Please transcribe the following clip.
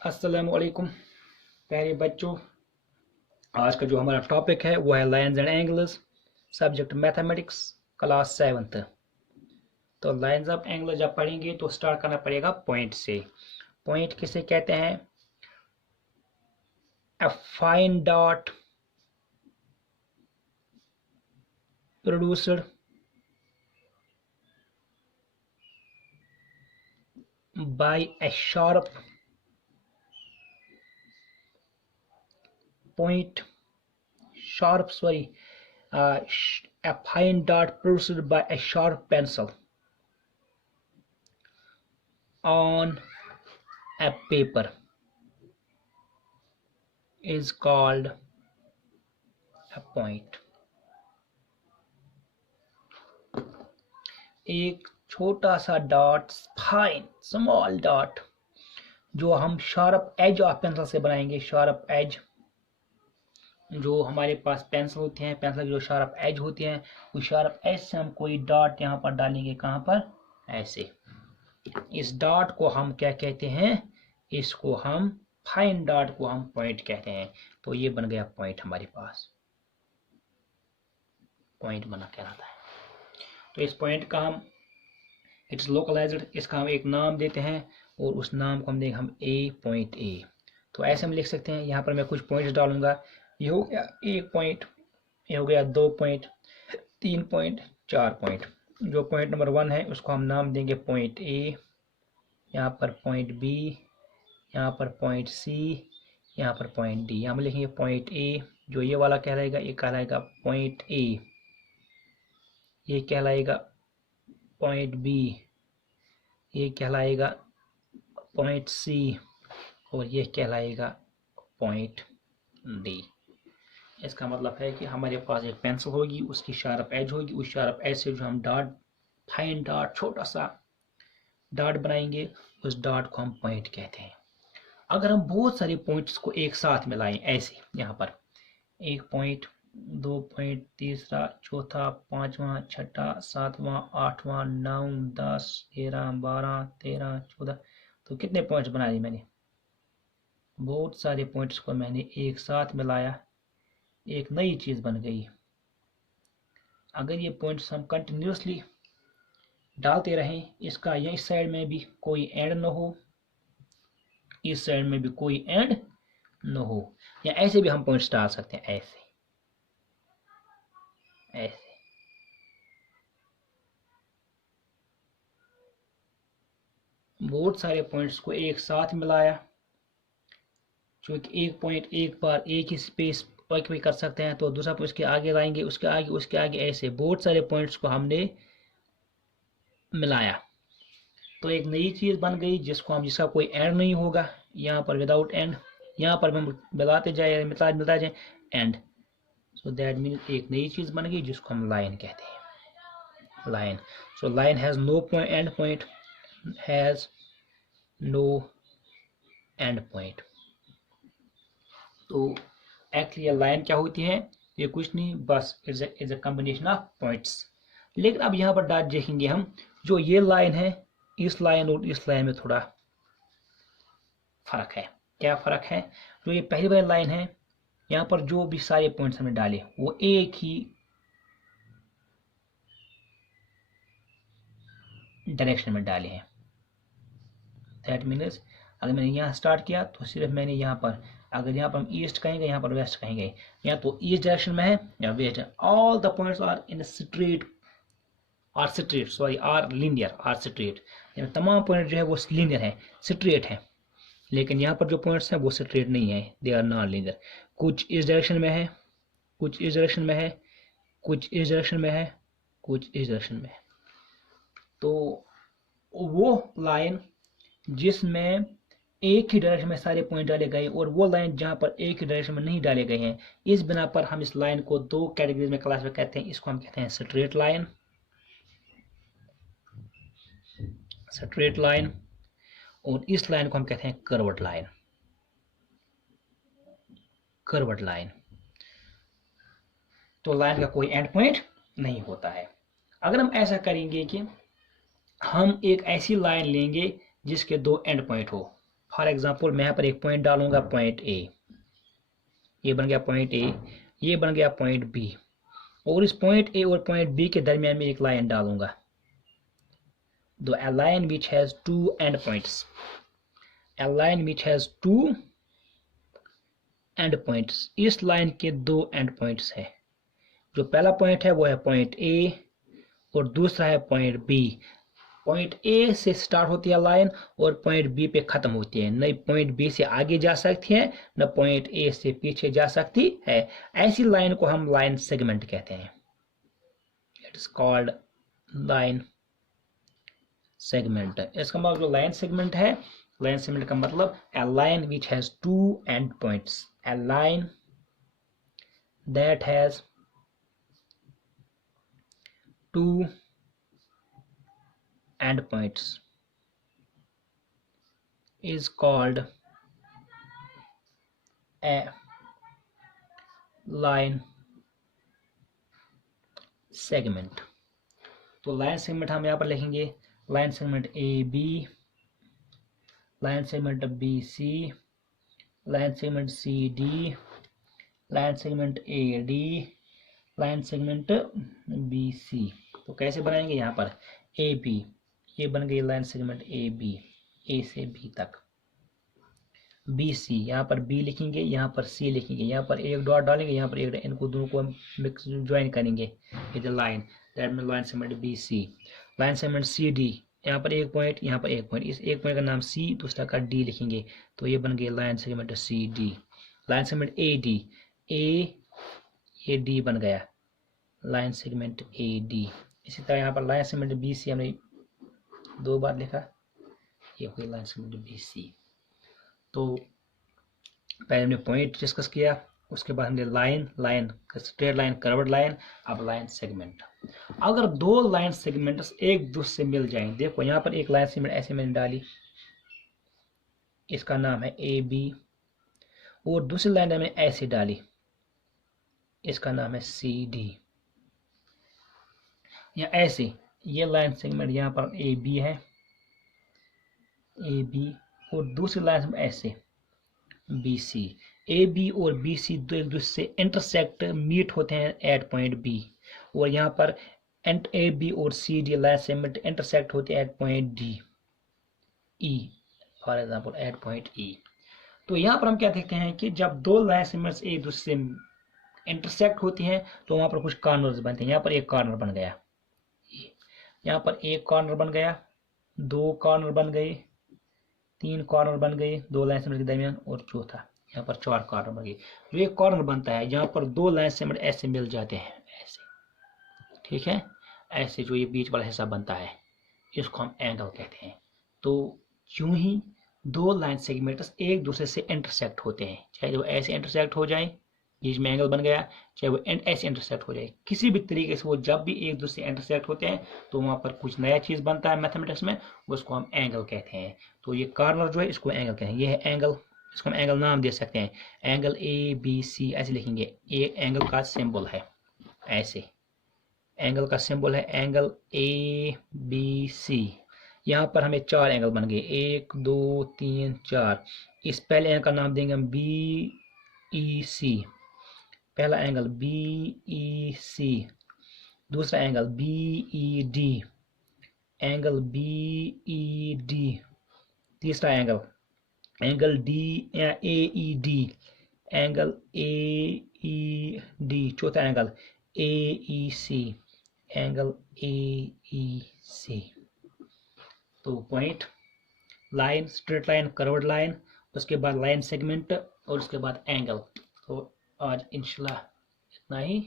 अस्सलाम वालेकुम प्यारे बच्चों। आज का जो हमारा टॉपिक है वो है lines and angles, subject mathematics, class 7th। तो लाइन्स ऑफ एंगल जब पढ़ेंगे तो स्टार्ट करना पड़ेगा पॉइंट से। पॉइंट किसे कहते हैं? A fine dot produced by a sharp point sharp sorry a fine dot produced by a sharp pencil on a paper is called a point। एक छोटा सा डॉट, फाइन स्मॉल डॉट, जो हम sharp as of pencil से बनाएंगे। Sharp as, जो हमारे पास pencil होते हैं, पेंसिल की जो शार्प एज होती हैं, उस शार्प एज से हम कोई डॉट यहाँ पर डालेंगे। कहाँ पर? ऐसे। इस डॉट को हम क्या कहते हैं? इसको हम फाइन डॉट को हम पॉइंट कहते हैं। तो ये बन गया पॉइंट, हमारे पास पॉइंट बना कहलाता है। तो इस पॉइंट का हम इट्स लोकलाइज्ड, इसका हम एक नाम देते हैं और उस नाम को हम देंगे हम ए पॉइंट ए। तो ऐसे हम लिख सकते हैं। यहाँ पर मैं कुछ पॉइंट्स डालूंगा। ये हो गया 1 पॉइंट, ये हो गया 2 पॉइंट, 3 पॉइंट, 4 पॉइंट। जो पॉइंट नंबर 1 है उसको हम नाम देंगे पॉइंट ए, यहाँ पर पॉइंट बी, यहाँ पर पॉइंट सी, यहाँ पर पॉइंट डी। यहाँ पर लिखेंगे पॉइंट ए। जो ये वाला कहलाएगा ये कहलाएगा पॉइंट ए, ये कहलाएगा पॉइंट बी, ये कहलाएगा पॉइंट सी, और ये कहलाएगा पॉइंट डी। इसका मतलब है कि हमारे पास एक पेंसिल होगी, उसकी शार्प एज होगी, उस शार्प एज से जो हम डॉट, फाइन डॉट, छोटा सा डॉट बनाएंगे, उस डॉट को हम पॉइंट कहते हैं। अगर हम बहुत सारे पॉइंट्स को एक साथ मिलाएं ऐसे, यहाँ पर 1 पॉइंट, 2 पॉइंट, तीसरा, चौथा, पांचवा, छठा, सातवां, आठवां, 9, 10, 11, 12, 13, 14, तो कितने पॉइंट्स बना दिए मैंने? बहुत सारे पॉइंट्स को मैंने एक साथ मिलाया, एक नई चीज बन गई। अगर ये पॉइंट्स हम कंटिन्यूसली डालते रहें, इसका या इस साइड में भी कोई एंड न हो, इस साइड में भी कोई एंड न हो, या ऐसे भी हम पॉइंट्स डाल सकते हैं, ऐसे ऐसे। बहुत सारे पॉइंट्स को एक साथ मिलाया, क्योंकि एक पॉइंट एक बार एक ही स्पेस ऑक्यूपाई कर सकते हैं, तो दूसरा उसके आगे लाएंगे, उसके आगे, उसके आगे, ऐसे बहुत सारे पॉइंट्स को हमने मिलाया, तो एक नई चीज बन गई जिसको हम, जिसका कोई एंड नहीं होगा। यहाँ पर विदाउट एंड, यहाँ पर हम मिलाते जाए, मिलता जाए, एंड। सो दैट मीन्स एक नई चीज बन गई जिसको हम लाइन कहते हैं, line. So line has no point, end point, has no end point. तो एक्चुअली लाइन क्या होती है? ये कुछ नहीं, बस is a combination of points. लेकिन अब यहाँ पर डाट देखेंगे हम, जो ये लाइन है, इस लाइन और इस लाइन में थोड़ा फर्क है। क्या फर्क है? जो ये पहली वाली लाइन है, यहाँ पर जो भी सारे पॉइंट्स हमने डाले वो एक ही डायरेक्शन में डाले हैं। दैट मीन्स अगर मैंने यहाँ स्टार्ट किया तो सिर्फ मैंने यहाँ पर, अगर यहाँ पर हम ईस्ट कहेंगे, यहाँ पर वेस्ट कहेंगे, या तो ईस्ट डायरेक्शन में है या वेस्ट है। All the points are in straight, are straight, sorry are linear, are straight. तमाम पॉइंट जो है वो लीनियर है, स्ट्रेट है। लेकिन यहाँ पर जो पॉइंट्स हैं वो स्ट्रेट नहीं है, दे आर नॉन लीनियर। कुछ इस डायरेक्शन में है, कुछ इस डायरेक्शन में है, कुछ इस डायरेक्शन में है, कुछ इस डायरेक्शन में है। तो वो लाइन जिसमें एक ही डायरेक्शन में सारे पॉइंट डाले गए, और वो लाइन जहां पर एक ही डायरेक्शन में नहीं डाले गए हैं, इस बिना पर हम इस लाइन को दो कैटेगरी में क्लासिफाई करते हैं। इसको हम कहते हैं स्ट्रेट लाइन, स्ट्रेट लाइन, और इस लाइन को हम कहते हैं कर्व्ड लाइन, कर्व्ड लाइन। तो लाइन का कोई एंड पॉइंट नहीं होता है। अगर हम ऐसा करेंगे कि हम एक ऐसी लाइन लेंगे जिसके दो एंड पॉइंट हो, फॉर एग्जांपल मैं यहाँ पर एक पॉइंट डालूंगा, पॉइंट ए, ये बन गया पॉइंट ए, ये बन गया पॉइंट बी, और इस पॉइंट ए और पॉइंट बी के दरमियान में एक लाइन डालूंगा, a line which has two endpoints, a line which has two endpoints, इस लाइन के दो एंड पॉइंट्स है। जो पहला पॉइंट है वो है पॉइंट ए और दूसरा है पॉइंट बी। पॉइंट ए से स्टार्ट होती है लाइन और पॉइंट बी पे खत्म होती है, न पॉइंट बी से आगे जा सकती है न पॉइंट ए से पीछे जा सकती है। ऐसी लाइन को हम लाइन सेगमेंट कहते हैं। It is called line segment. इसका मतलब जो लाइन सेगमेंट है, लाइन सेगमेंट का मतलब a line which has two endpoints, a line that has two endpoints is called a line segment। तो लाइन सेगमेंट हम यहाँ पर लिखेंगे, line segment A B, line segment B C, line segment C D, line segment A D, line segment B C. तो कैसे बनाएंगे, यहाँ पर ए बी, ये बन गई लाइन सेगमेंट ए बी, ए से बी तक। बी सी, यहाँ पर बी लिखेंगे, यहाँ पर सी लिखेंगे, यहाँ पर एक डॉट डालेंगे, यहाँ पर एक, इनको दोनों को मिक्स ज्वाइन करेंगे, इधर line, that mean line segment B C. Line segment C D, यहाँ पर एक पॉइंट, यहाँ पर एक पॉइंट, इस एक पॉइंट का नाम सी, दूसरा का डी लिखेंगे, तो ये बन गई line segment C D. Line segment A D, A ये डी बन गया, लाइन सेगमेंट ए डी। इसी तरह यहाँ पर लाइन सेगमेंट बी सी हमने दो बार लिखा, ये हुई लाइन सेगमेंट बी सी। तो पहले हमने पॉइंट डिस्कस किया, उसके बाद हमने line, line straight line, curved line, अब लाइन सेगमेंट। अगर दो लाइन सेगमेंट्स एक दूसरे से मिल जाएं, देखो यहाँ पर एक लाइन सेगमेंट ऐसे मैंने डाली, इसका नाम है ए बी, और दूसरी लाइन मैंने ऐसे डाली, इसका नाम है सी डी। या ऐसे ये लाइन सेगमेंट यहाँ पर ए बी है, ए बी, और दूसरी लाइन ऐसे बी सी। ए बी और बी सी दो एक दूसरे से इंटरसेक्ट मीट होते हैं एट पॉइंट बी, और यहाँ पर ए बी और C D line segment intersect होते हैं at point D E, for example at point E. तो यहाँ पर हम क्या देखते हैं कि जब दो लाइन सेगमेंट्स एक दूसरे से इंटरसेक्ट होती हैं तो वहाँ पर कुछ कॉर्नर्स बनते हैं। यहाँ पर एक कॉर्नर बन गया, यहाँ पर एक कॉर्नर बन गया, दो कॉर्नर बन गए, तीन कॉर्नर बन गए दो लाइन सेगमेंट के दरमियान, और चौथा यहाँ पर चार कॉर्नर बन गए। जो एक कॉर्नर बनता है जहाँ पर दो लाइन सेगमेंट ऐसे मिल जाते हैं, ऐसे, ठीक है, ऐसे जो ये बीच वाला हिस्सा बनता है इसको हम एंगल कहते हैं। तो यूं ही दो लाइन सेगमेंट्स एक दूसरे से इंटरसेक्ट होते हैं, चाहे वो ऐसे इंटरसेक्ट हो जाए, बीच में एंगल बन गया, चाहे वो ऐसे इंटरसेक्ट हो जाए, किसी भी तरीके से वो जब भी एक दूसरे से इंटरसेक्ट होते हैं तो वहाँ पर कुछ नया चीज़ बनता है मैथमेटिक्स में, उसको हम एंगल कहते हैं। तो ये कॉर्नर जो है इसको एंगल कहते हैं, ये है एंगल, इसको हम एंगल नाम दे सकते हैं, एंगल ए बी सी ऐसे लिखेंगे। ये एंगल का सिंबल है, ऐसे एंगल का सिंबल है एंगल ए बी सी। यहाँ पर हमें चार एंगल बन गए, 1 2 3 4। इस पहले एंगल का नाम देंगे हम बी ई सी, पहला एंगल बी ई सी, दूसरा angle B E D, angle B E D, तीसरा angle angle D A E D, angle A E D, चौथा angle A E C, angle A E C. तो point, line, straight line, curved line, उसके बाद line segment, और उसके बाद angle. तो आज इंशाल्लाह इतना ही।